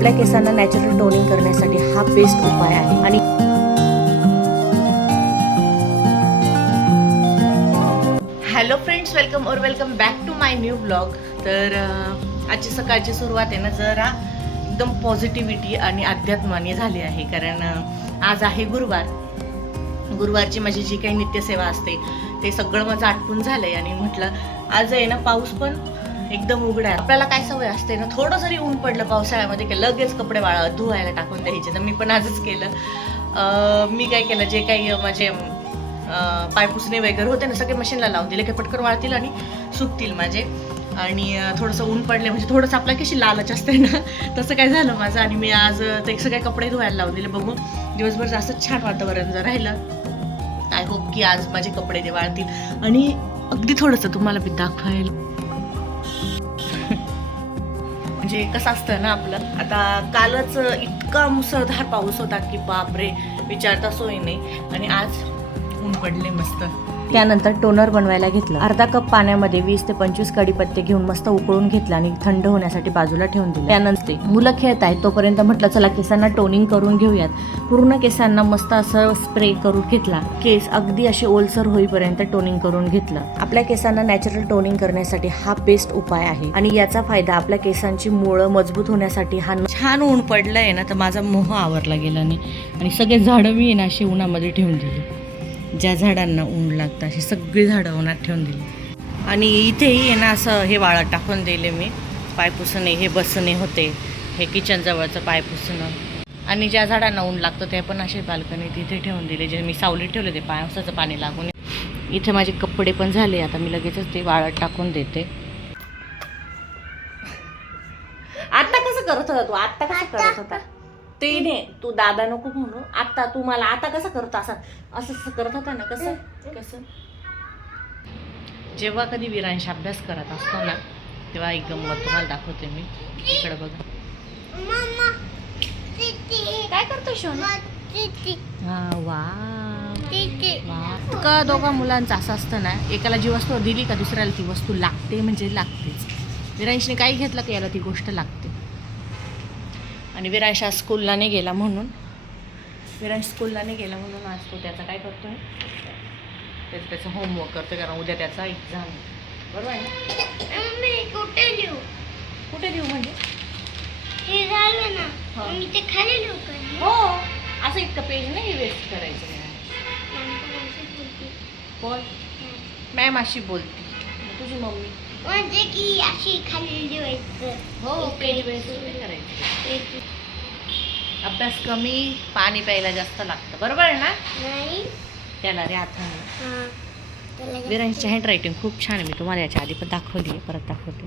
आपल्या केसांना natural toning करण्यासाठी हा बेस्ट उपाय आहे। आणि hello friends, welcome back to my new blog. तर आजची सकाळची सुरुवात आहे ना जरा एकदम पॉझिटिव्हिटी आणि अध्यात्माने झाली आहे, कारण आज आहे गुरुवारची माझी जी काही नित्यसेवा असते ते सगळं माझं आटपून झालंय। आणि म्हटलं आज आहे ना पाऊस पण एकदम उघडा आहे। आपल्याला काय सवय असते ना, थोडं जरी ऊन पडलं पावसाळ्यामध्ये की लगेच कपडे धुवायला टाकून द्यायचे। तर मी पण आजच केलं। मी काय केलं, जे काही माझे पायपुसणे वगैरे होते ना सगळे मशीनला लावून दिले की पटकन वाळतील आणि सुकतील माझे। आणि थोडंसं ऊन पडले म्हणजे थोडंसं आपल्या कशी लालच असते ना, तसं काय झालं माझं। आणि मी आज ते सगळे कपडे धुवायला लावून दिले। बघू दिवसभर जास्त छान वातावरण जर राहिलं, आय होप की आज माझे कपडे ते वाळतील। आणि अगदी थोडंसं तुम्हाला मी दाखवायला, म्हणजे कसं असतं ना आपलं, आता कालच इतका मुसळधार पाऊस होता की बापरे विचारता सोय नाही। आणि आज ऊन पडले मस्त। त्यानंतर टोनर बनवायला घेतलं। अर्धा कप पाण्यामध्ये 20 ते 25 कढीपत्ते घेऊन मस्त उकळून घेतला आणि थंड होण्यासाठी बाजूला ठेवून दिले। त्यानंतर मुलं खेळत आहेत तोपर्यंत म्हटलं चला केसांना टोनिंग करून घेऊयात। पूर्ण केसांना मस्त असं स्प्रे करून घेतला। केस अगदी असे ओलसर होईपर्यंत टोनिंग करून घेतलं। आपल्या केसांना नॅचरल टोनिंग करण्यासाठी हा बेस्ट उपाय आहे आणि याचा फायदा आपल्या केसांची मुळं मजबूत होण्यासाठी हा। छान ऊन पडलंय ना तर माझा मोह आवरला गेला नाही। आणि सगळे झाडं मी ना अशी उन्हामध्ये ठेवून दिली, ज्या झाडांना ऊन लागतं अशी सगळी झाडं उन्हात ठेवून दिली। आणि इथेही आहे ना असं हे वाळत टाकून दिले मी, पायपुसणे हे बसणे होते, हे किचन जवळचं पायपुसणं। आणि ज्या झाडांना ऊन लागतं ते पण असे बाल्कनीत इथे ठेवून दिले, जे मी सावलीत ठेवले ते पावसाचं पाणी लागून। इथे माझे कपडे पण झाले, आता मी लगेचच ते वाळत टाकून देते। आता कसं करत होता तू? आता कसं करत होता ते नाही, तू दादा नको म्हणू। आता तू मला आता कसं करतो, असं करत होता ना, कसं जेव्हा कधी विरांश अभ्यास करत असतो ना तेव्हा एक गंमत तुम्हाला दाखवते मी। इकडे बघा, काय करतो शोना? वा का दोघा मुलांचं असं असतं ना, एकाला जी वस्तू दिली का दुसऱ्याला ती वस्तू लागते म्हणजे लागतेच। विरांशने काही घेतलं का याला ती गोष्ट लागते। आणि विरांश आज स्कूलला नाही गेला म्हणून आज तो त्याचा काय करतोय, त्याचं होमवर्क करतोय, कारण उद्या त्याचा एक्झाम, बरोबर आहे ना? कुठे लिहू म्हणजे हे झालं ना, मी ते खाली लिहू का? हो, असं इतकं पेज नाही वेस्ट करायचं। बोल, मॅम अशी बोलती, तुझी मम्मी म्हणजे की अशी खाली लिहायचं। हो, पेज वेस्ट नाही करायचं। अभ्यास कमी, पाणी प्यायला जास्त लागतं, बरोबर आहे ना? नाही त्याला रे आता विरांशची हँडरायटिंग खूप छान आहे, मी तुम्हाला याच्या आधी पण दाखवली आहे, परत दाखवते।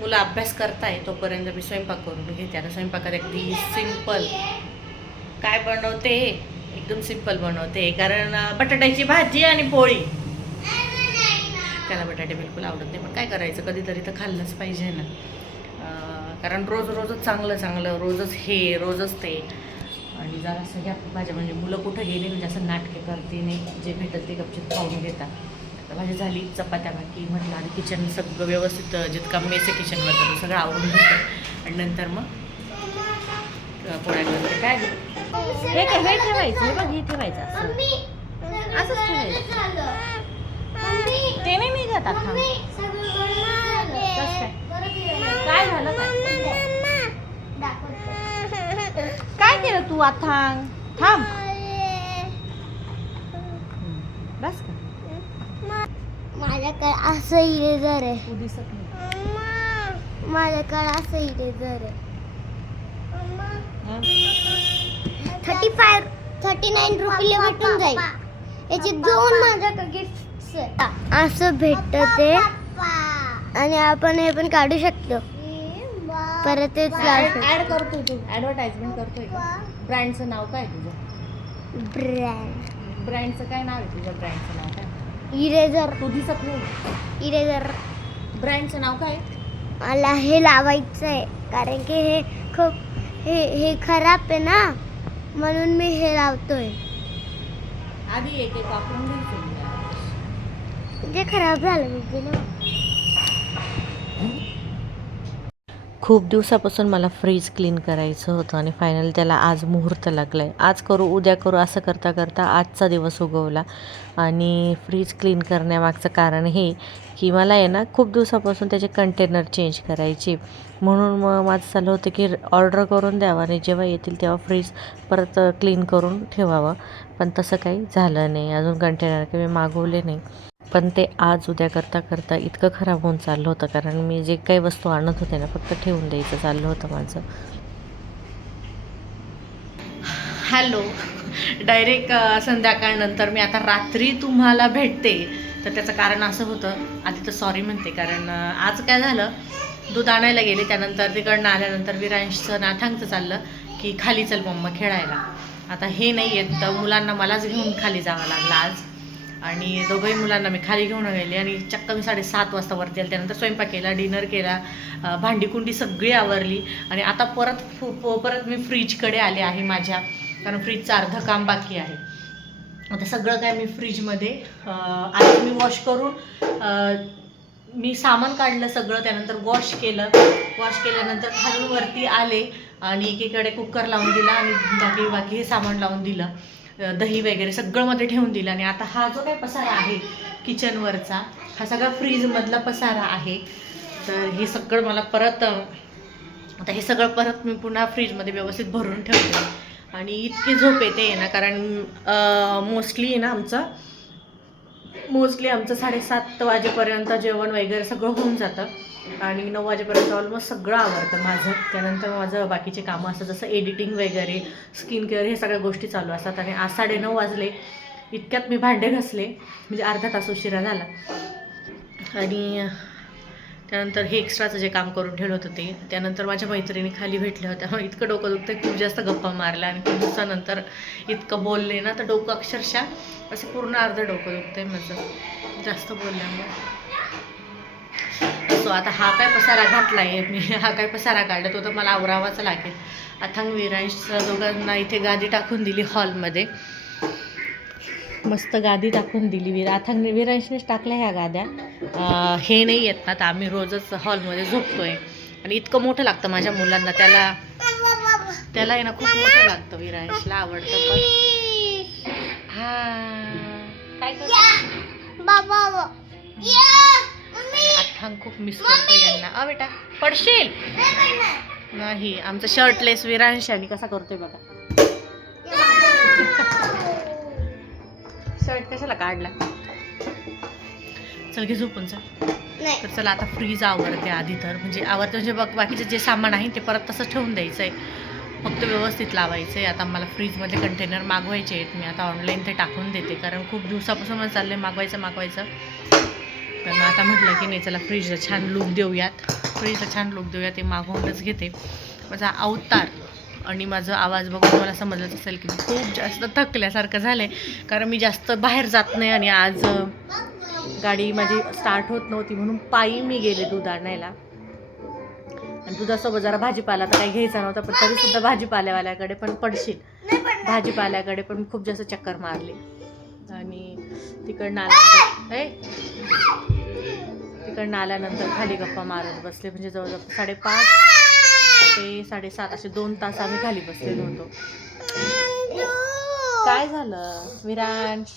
मुलं अभ्यास करताय तोपर्यंत मी स्वयंपाक करून घेते। आता स्वयंपाकात अगदी सिंपल काय बनवते, एकदम सिंपल बनवते, कारण बटाट्याची भाजी आणि पोळी। त्याला बटाटे बिलकुल आवडत नाही, पण काय करायचं, कधीतरी तर खाल्लंच पाहिजे ना। कारण रोजच चांगलं रोजच ते। आणि जरा सगळ्या भाज्या म्हणजे मुलं कुठं गेले म्हणजे असं नाटके करते नाही, जे भेटत ते गपचित खाऊन घेतात। तर भाजी झाली, चपात्या बाकी, म्हटलं आणि किचन सगळं व्यवस्थित, जितका मेस आहे किचनमध्ये सगळं आवरून घेतं। आणि नंतर मग पोळ्या करते। काय हे ठेवायचं, हे बघ हे ठेवायचं, असंच ठेवायचं, ते नाही निघत आता। काय झालं, काय केलं तू आता? थांब, बस का? माझ्याकडे असं इरेजर आहे, तू दिसत नाही। माझ्याकडे असं इरेजर आहे। 39 रुपये भेटून जाईल। याचे 2 माझ्याकडे गिफ्ट्स आहे। असं भेटतं ते, आणि आपण हे पण काढू शकतो, परत तेच ऍड करतोय तू, ऍडव्हर्टाइजमेंट करतोय का? ब्रँडचं नाव काय तुझं? ब्रँडचं काय नाव आहे तुझ्या? ब्रँडचं नाव काय? इरेजर। तू दिसत नाही, इरेजर। ब्रँडचं नाव काय? मला हे लावायचं आहे, कारण की हे खूप हे खराब आहे ना, म्हणून मी हे लावतोय। आधी एक वापरून घ्यायचं, जे खराब झालं म्हणजे ना, खूप दिवसापासून मला फ्रीज क्लीन करायचं होतं आणि फायनली त्याला आज मुहूर्त लागला आहे. आज करू उद्या करू असं करता करता आजचा दिवस उगवला. आणि फ्रीज क्लीन करण्यामागचं कारण हे की मला आहे ना खूप दिवसापासून त्याचे कंटेनर चेंज करायचे, म्हणून मग माझं चाललं होतं की ऑर्डर करून द्यावं आणि जेव्हा येतील तेव्हा फ्रीज परत क्लीन करून ठेवावं. पण तसं काही झालं नाही, अजून कंटेनर काही मी मागवले नाही. पण ते आज उद्या करता करता इतकं खराब होऊन चाललं होतं, कारण मी जे काही वस्तू आणत होते ना फक्त ठेवून द्यायचं चाललं होतं माझं. हॅलो, डायरेक्ट संध्याकाळनंतर मी आता रात्री तुम्हाला भेटते. तर त्याचं कारण असं होतं, आधी तर सॉरी म्हणते, कारण आज काय झालं, दूध आणायला गेले, त्यानंतर तिकडनं आल्यानंतर विरांशचं नाथांगचं चाललं की खाली चल मम्मा खेळायला. आता हे नाही येत तर मुलांना मलाच घेऊन खाली जावं लागलं आज. आणि दोघंही मुलांना मी खाली घेऊन गेले आणि चक्क मी 7:30 वाजता वरती आले. त्यानंतर स्वयंपाक केला, डिनर केला, भांडीकुंडी सगळी आवरली आणि आता परत मी फ्रीजकडे आले आहे माझ्या, कारण फ्रीजचं अर्धं काम बाकी आहे. आता सगळं काय मी फ्रीजमध्ये आधी मी वॉश करून मी सामान काढलं सगळं, त्यानंतर वॉश केल्यानंतर खालून वरती आले आणि एकीकडे कुकर लावून दिला आणि बाकी हे सामान लावून दिलं, दही वगैरे सगळं मध्ये ठेवून दिलं. आणि आता हा जो काही पसारा आहे किचनवरचा, हा सगळा फ्रीजमधला पसारा आहे. तर हे सगळं मला आता हे सगळं परत मी पुन्हा फ्रीजमध्ये व्यवस्थित भरून ठेवते. आणि इतकी झोप येते ना, कारण मोस्टली आमचं 7:30 वाजेपर्यंत जेवण वगैरे सगळं होऊन जातं आणि 9 वाजेपर्यंत ऑलमोस्ट सगळं आवडतं माझं. त्यानंतर माझं बाकीचे कामं असतात, जसं एडिटिंग वगैरे, स्किन केअर, हे सगळ्या गोष्टी चालू असतात. आणि आज 9:30 वाजले, इतक्यात मी भांडे घासले, म्हणजे अर्धा तास उशिरा झाला. आणि त्यानंतर हे एक्स्ट्राचं जे काम करून ठेवलं होतं ते, त्यानंतर माझ्या मैत्रिणी खाली भेटल्या होत्या. इतकं डोकं दुखतं, खूप जास्त गप्पा मारल्या आणि खूप दिवसानंतर इतकं बोलले ना, तर डोकं अक्षरशः असं पूर्ण अर्धं डोकं दुखतंय माझं जास्त बोलल्यामुळे. सो आता हा काय पसारा घातला आहे मी, हा काय पसारा काढला तो तर मला आवरावाच लागेल. अथांग विरांशच्या दोघांना इथे गादी टाकून दिली हॉलमध्ये, मस्त गादी टाकून दिली. विरांशनेच टाकल्या ह्या गाद्या. हे नाही येत ना, तर आम्ही रोजच हॉलमध्ये झोपतोय आणि इतकं मोठं लागतं माझ्या मुलांना, त्याला आहे ना खूप मोठं लागतं. विरांशला आवडतं पण. हा काय करतो अथांग खूप मिस करतो यांना. बेटा पडशील नाही. आमचं शर्टलेस विरांश आणि कसा करतोय बघा. शर्ट कशाला काढला, चल घे झोपून चल. तर चला आता फ्रीज आवरते आधी, तर म्हणजे बाकीचे जे सामान आहे ते परत तसं ठेवून द्यायचं आहे, फक्त व्यवस्थित लावायचं आहे. आता मला फ्रीजमध्ये कंटेनर मागवायचे आहेत, मी आता ऑनलाईन ते टाकून देते, कारण खूप दिवसापासून मला चाललं आहे मागवायचं. तर मग आता म्हटलं की नाही, चला फ्रीजला छान लूक देऊयात, ते मागवूनच घेते. माझा अवतार आणि माझा आवाज बघून मला समजलंच असेल की खूप जास्त थकल्यासारखं झालं आहे, कारण मी जास्त बाहेर जात नाही आणि आज गाडी माझी स्टार्ट होत नव्हती, म्हणून पायी मी गेले दूध आणायला. आणि दुधासोबत जरा भाजीपाला तर काही घ्यायचा नव्हता, पण तरीसुद्धा भाजीपाल्यावाल्याकडे पण भाजीपाल्याकडे पण खूप जास्त चक्कर मारली. आणि तिकडनं आल्यानंतर खाली गप्पा मारत बसले, म्हणजे जवळजवळ 5:30 ते 7:30 असे 2 तास आम्ही खाली बसलेलो होतो. काय झालं विरांश?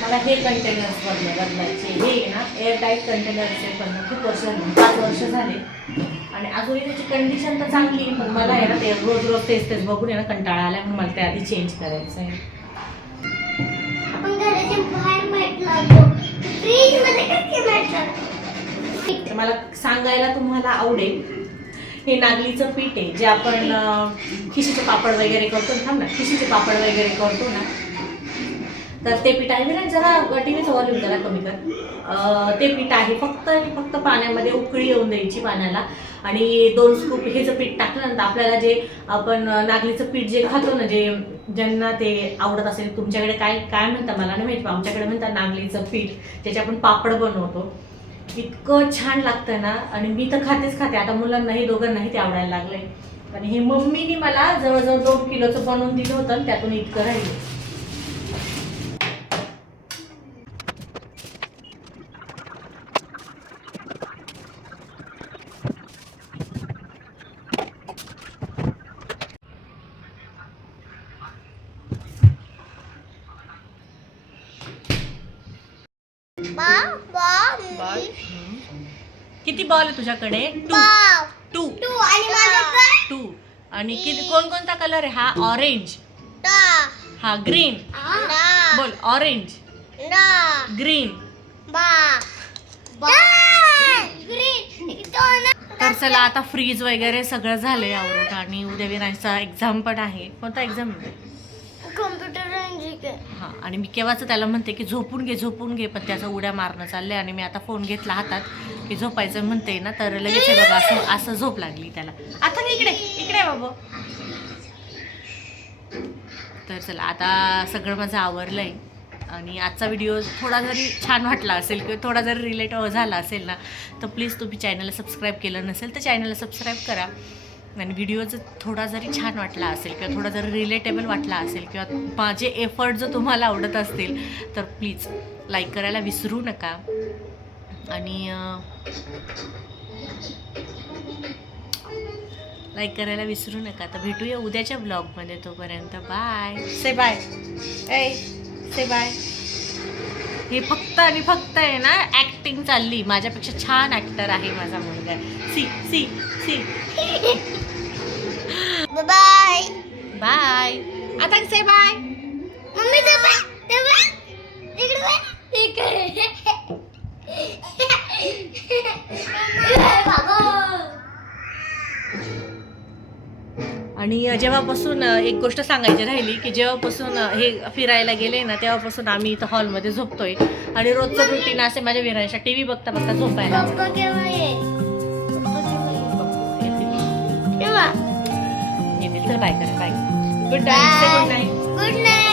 मला हे कंटेनर्स बदलायचे. हे ना एअरटाईट कंटेनर्स आहे, पण खूप वर्ष झाली, 5 वर्ष झाले आणि अजूनही त्याची कंडिशन तर चांगली, पण मला आहे ना ते रोज तेच बघून आहे ना कंटाळा आला, म्हणून मला ते आधी चेंज करायचं आहे. मला सांगायला तुम्हाला आवडेल, हे नागलीचं पीठ आहे, जे आपण खिशीचे पापड वगैरे करतो ना, तर ते पीठ आहे. ना जरा टीव्हीचं व्हॉल्यूम जरा कमी कर. ते पीठ आहे, फक्त पाण्यामध्ये उकळी येऊन द्यायची पाण्याला, आणि 2 स्कूप हे जर पीठ टाकल्यानंतर आपल्याला जे आपण नागलीचं पीठ जे खातो ना, जे ज्यांना ते आवडत असेल, तुमच्याकडे काय म्हणतात मला नाही माहिती, आमच्याकडे म्हणतात नागलीचं पीठ, ज्याचे आपण पापड बनवतो. इतकं छान लागतं ना, आणि मी तर खाते. आता मुलांनाही दोघांनाही ते आवडायला लागलंय. आणि हे मम्मीने मला जवळजवळ 2 किलोचं बनवून दिलं होतं, त्यातून इतकं राहिलं. बॉल. किती बॉल आहे तुझ्याकडे? 2. टू. आणि किती कोणकोणता कलर आहे? हा ऑरेंज, हा ग्रीन. बोल ऑरेंज, ग्रीन. तर चला आता फ्रीज वगैरे सगळं झालंय आवरून आणि उद्या विरांचा एक्झाम पण आहे. कोणता एक्झाम आहे? कॉम्प्युटर. हां. आणि मी केव्हाच त्याला म्हणते की झोपून घे पण त्याचा उड्या मारणं चाललंय. आणि मी आता फोन घेतला हातात की झोपायचं म्हणते ना, तर लगेच हे बघा असं असं झोप लागली त्याला. आता नाही, इकडे बाबा. तर चला आता सगळं माझं आवरलंय. आणि आजचा व्हिडिओ थोडा जरी छान वाटला असेल किंवा थोडा जरी रिलेट झाला असेल ना, तर प्लीज तुम्ही चॅनलला सबस्क्राईब केलं नसेल तर चॅनलला सबस्क्राईब करा. आणि व्हिडिओ जर थोडा जरी छान वाटला असेल किंवा थोडा जरी रिलेटेबल वाटला असेल किंवा माझे एफर्ट जर तुम्हाला आवडत असतील तर प्लीज लाईक करायला विसरू नका. आणि लाईक करायला विसरू नका. तर भेटूया उद्याच्या ब्लॉगमध्ये. तोपर्यंत बाय. से बाय. से बाय. हे फक्त आणि फक्त आहे ना ॲक्टिंग चालली. माझ्यापेक्षा छान ॲक्टर आहे माझा मुलगा. सी. बाय. बाय. आता से बाय. मम्मी आणि जेव्हापासून एक गोष्ट सांगायची राहिली की जेव्हापासून हे फिरायला गेले ना तेव्हापासून आम्ही इथं हॉलमध्ये झोपतोय. आणि रोजचं रुटीन असे माझ्या विरांच्या टीव्ही बघता बघता झोपायला. पप्पा केव्हा येतील. तर बाय कर. Bye. Good night. Good night.